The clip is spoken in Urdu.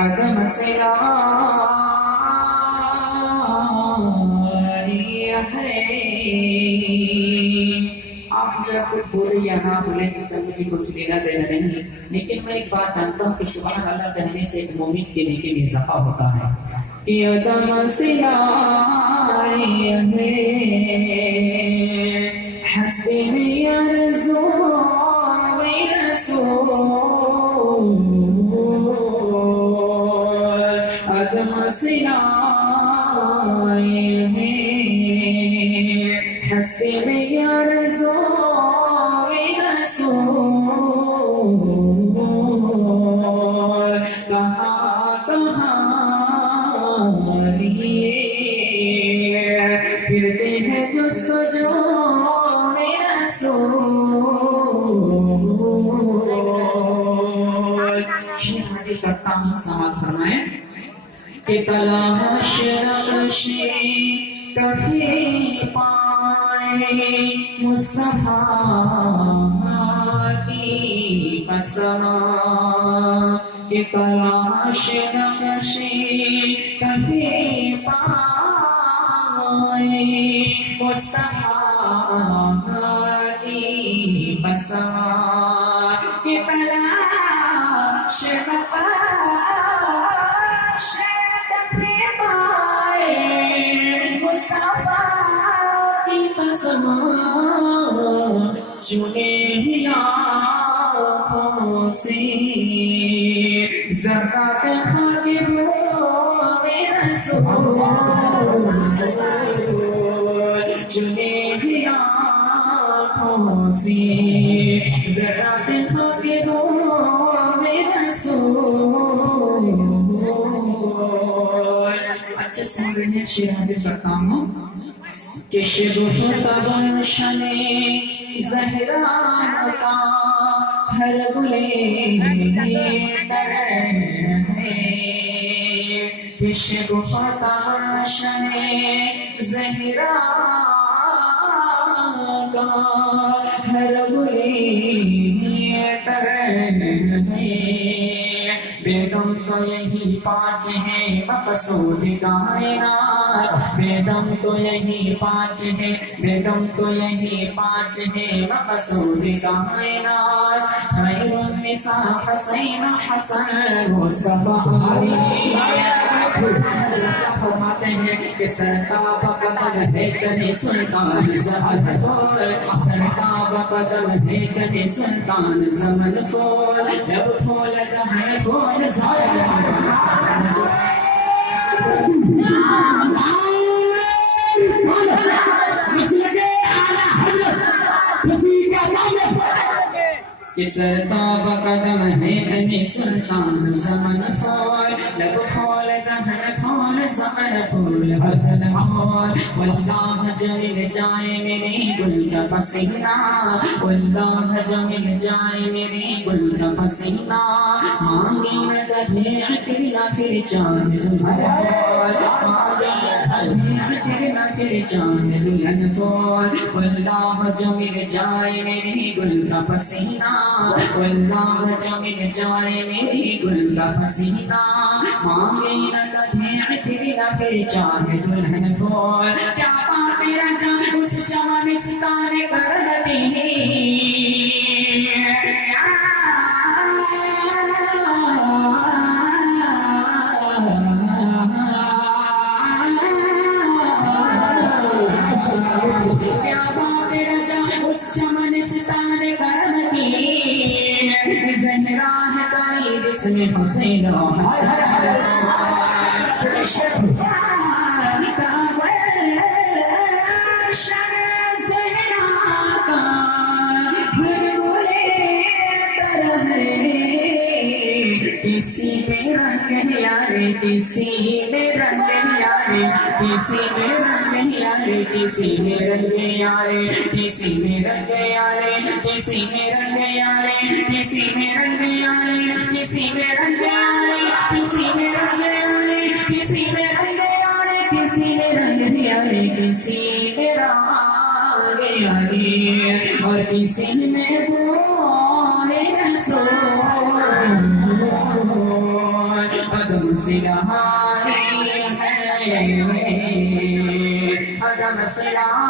عدم صلاحی ہے. آپ حضرت کچھ بولے یا نہ بولے اس سے مجھے کچھ لینا دینا نہیں، لیکن میں ایک بات جانتا ہوں کہ سبحان اللہ کہنے سے ایک مومن کے نیکی میں اضافہ ہوتا ہے. عدم صلاحی ہے حسبی یرزو عدم صلاحی ہے حسبی یرزو کہاں کہاں لیے پھرتے ہیں جستجو کرتا ہوں. سماعت فرمائیں کہ تلاش نقشی کفی پائے مصطفیٰ کی قسم، کہ تلاش نقشی کفی پائے مصطفیٰ کی قسم، کہ تلاش مصطفیٰ کی قسم، چنے آنکھوں سے زکات خاطر رسول، چنے آنکھوں سے زکات خاطر رسول. اچھا سمجھنے شہادت کرتا ہوں کہ شگفتہ گلشن زہرا کا ہر گلے تر ہے، کہ شگفتہ گلشن زہرا کا ہر گلے تر ہے. بیگم تو یہی پانچ ہے مقصود کائنات، بیگم تو یہی پانچ ہے، بیگم تو یہی پانچ ہے مقصود کائنات. خیر النساء حسین حسن مصطفیٰ فرماتے ہیں کہ سرتاب قدم ہے کدی سلطان زمن فور، سرتاب قدم ہے کدی سلطان زمن فور. جب پھول ہے پھول زائد کہ سرتاب قدم ہے کدی سلطان زمن فور، لب پھول دہن پھول زمن پھول بدن اور. واللہ جمل جائے میری گل کا پسینہ، واللہ جمل جائے میری گل کا پسینہ. مانگی نہ کبھی عطر نہ پھر چاند ظلم فور، مانگی نہ کبھی عطر نہ پھر چاند ظلم فور. واللہ جمل جائے میری گل کا پسینہ، واللہ جمل جائے میری گل کا پسینہ. مانگے نہ کبھی عطر نہ پھر چاند ظلم فور. کیا بات تیرا جان اس جان ستارے پر رہتی ہے، کیا بات تیرا جان اس جان ستارے پر رہتی ہے. زہرا ہے کالی جسم حسین و حسن، کسی میں رنگ یارے کسی میں رنگ یارے کسی میں رنگ یارے کسی میں رنگ یارے کسی میں رنگ یارے کسی میں رنگ یارے کسی میں رنگ یارے کسی میں رنگ یارے کسی میں رنگ یارے کسی میں رنگ یارے کسی میں رنگ یارے کسی میں رنگ یارے اور کسی میں بولے رسول. منزلہاری ہے عدم صلاح